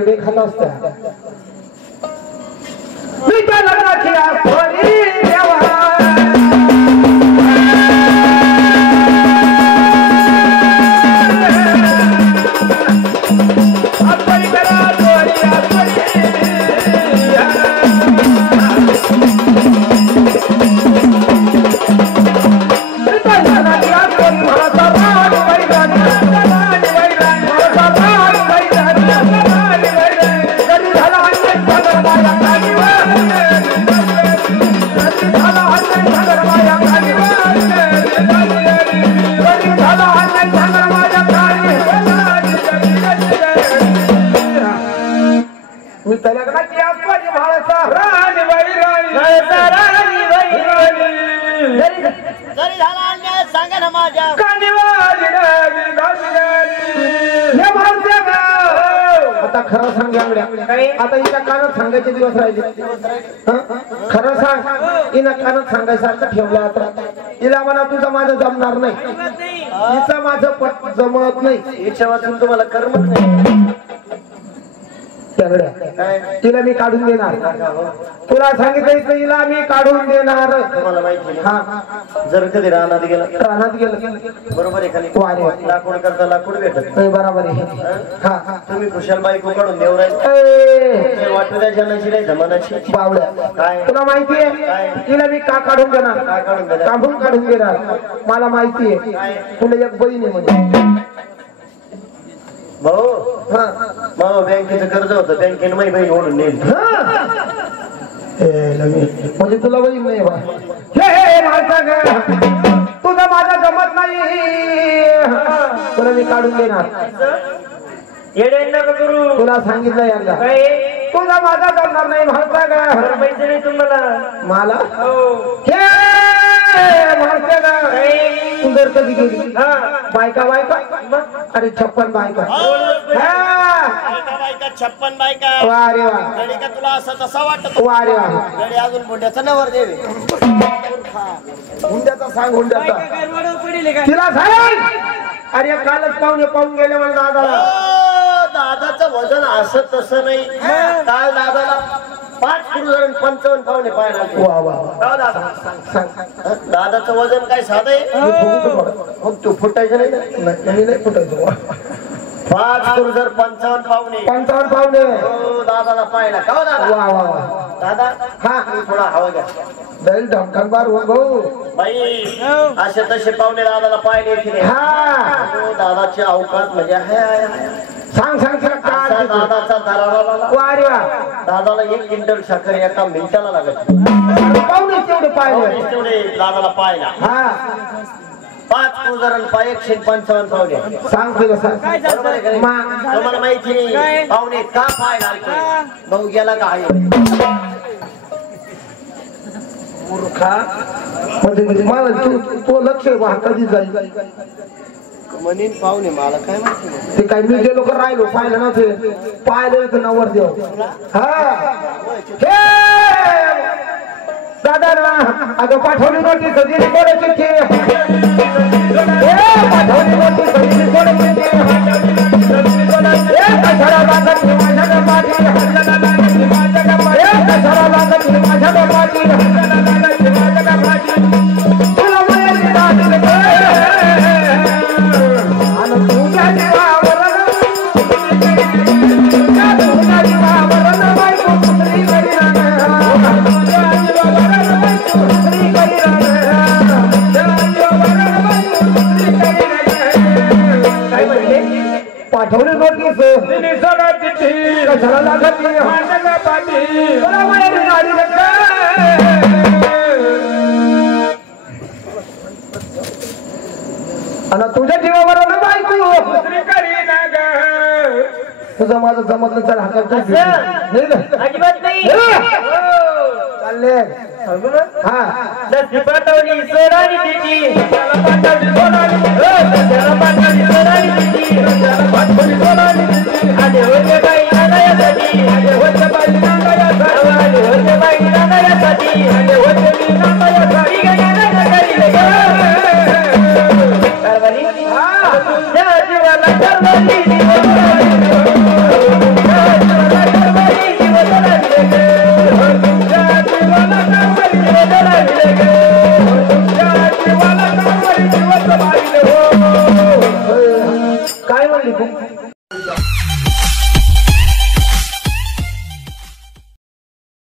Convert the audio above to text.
किडे खात असत्या मी त्या लग्नाची आठवणी देवा खरं सांग आता हिच्या कानात सांगायचे दिवस राहिले खरं सांग हिनं कानात सांगायसारखं ठेवलं आता हिला म्हणा तुझं माझं जमणार नाही हिचं माझं पट जमत नाही हिच्या वाचून तुम्हाला करमत नाही तिला मी काढून देणार तुला सांगितलं हिला मी काढून देणार तुम्हाला माहिती हा जर कधी रानात गेलं बरोबर आहे लाकूड करता लाकूड भेटत बरोबर आहे हा तुम्ही खुशाल बायको काढून देऊ राहिले वाटू द्याच्या नशी नाही जमानाची बावड्या काय तुला माहिती आहे तिला मी का काढून देणार काढून देणार मला माहिती आहे तुला एक बहीण आहे म्हणजे भाऊ भाऊ बँकेचं कर्ज होतं बँकेने माझी बहीण ओढून नेली म्हणजे तुला बहीण नाही बा तुझं माझा जमत नाही तुला मी काढून देणार तुला सांगितलं यांना तुझा माझा जमणार नाही म्हणता का पैसे नाही तुम्हाला मला सुंदर कधी गेली बायका अरे 56 बायका 56 बायका वारे वा गडी का तुला असं तसा वाटत वारे वा गडी अजून हुंड्याचा नवर देवे हुंड्याचा सांग हुंड्याचा तिला सांग अरे कालच पाहून गेले मला दादाचं वजन असं तसं नाही काल दादाला 5 किलो 55 पावणे पाहिला दादाचं वजन काय साधं आहे तू फुटायचं नाही फुटायचं 5 किलो 55 पावणे दादाला पाहिला का दादा हा थोडा हवा घ्या बैल ढमकांबार हो भाऊ बाई असे तसे पावणे दादाला पाहिले की नाही हा दादाची अवकाश म्हणजे सांग दादाचा दरारा दादाला 1 क्विंटल साखर एका मिनिटाला लागत पाहुणे तेवढे दादाला पाहिला हा 5 किलो 155 पावणे सांग तुम्हाला माहिती नाही पाहुणे का पाहिला भाऊ गेला का आहे मूर्खा म्हणजे मला तो लक्ष कधी जाईल म्हणेन पाहुणे मला काय माहिती ते काय मी गेलो का राहिलो पाहिलं ना ते पाहिलं तर नवर देव हा दादा ना अगं पाठवली नोटीस दिली कोण चिठ्ठी पाठवली नोटीस दिली कोण चिठ्ठी कशाला लागत माझ्या पाठी कशाला लागत माझ्या पाठी तुला पाठवली नोटीस कशाला लागत माझ्या पाठी आणि तुझ्या जीवावर बायको तुझं माझं जमत नसेल हातात अजिबात नाही चालले हा पाठवली सोडाली तिची पाठवली आले होते बाई नांदयासाठी आले होते बाई नांदयासाठी आले होते मी नांदयासाठी तुझ्या जीवाला नाही